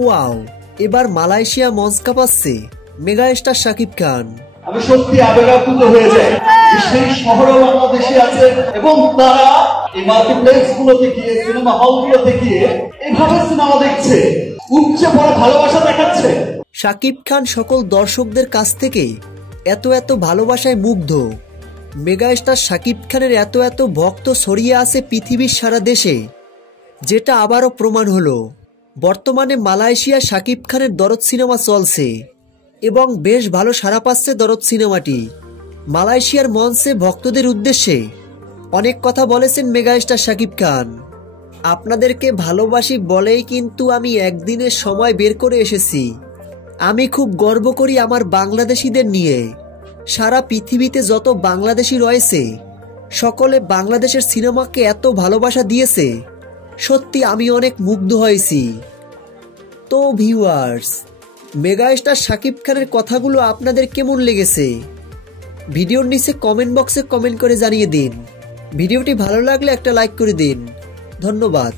Wow, এবার Malaysia মঞ্চ কাঁপাচ্ছে mega star Shakib Khan. আমি সত্যি আবেগাপ্লুত হয়ে যাই। সেই শহরেও বাংলাদেশি আছে এবং তারা এই মাল্টিপ্লেক্স গুলোতে গিয়ে, সিনেমা হল গুলোতে গিয়ে এইভাবে সিনেমা দেখছে, উপচে পড়া ভালোবাসা দেখাচ্ছে। শাকিব খান সকল দর্শকদের কাছ থেকে এত এত ভালোবাসায় মুগ্ধ। মেগা স্টার শাকিব খানের এত এত ভক্ত ছড়িয়ে আছে পৃথিবীর সারা দেশে, যেটা আবারও প্রমাণ হলো। বর্তমানে মালয়েশিয়া শাকিব খানের দরদ সিনেমা চলছে এবং বেশ ভালো সাড়া পাচ্ছে দরদ সিনেমাটি। মালয়েশিয়ার মঞ্চে ভক্তদের উদ্দেশ্যে অনেক কথা বলেছেন মেগা স্টার শাকিব খান। আপনাদেরকে ভালোবাসি বলেই কিন্তু আমি একদিনের সময় বের করে এসেছি। আমি খুব গর্ব করি আমার বাংলাদেশিদের নিয়ে। সারা পৃথিবীতে যত বাংলাদেশি রয়েছে সকলে বাংলাদেশের সিনেমাকে এত ভালোবাসা দিয়েছে, সত্যি আমি অনেক মুগ্ধ হয়েছি। তো ভিউয়ার্স, মেগা স্টার শাকিব খানের কথাগুলো আপনাদের কেমন লেগেছে ভিডিওর নিচে কমেন্ট বক্সে কমেন্ট করে জানিয়ে দিন। ভিডিওটি ভালো লাগলে একটা লাইক করে দিন। ধন্যবাদ।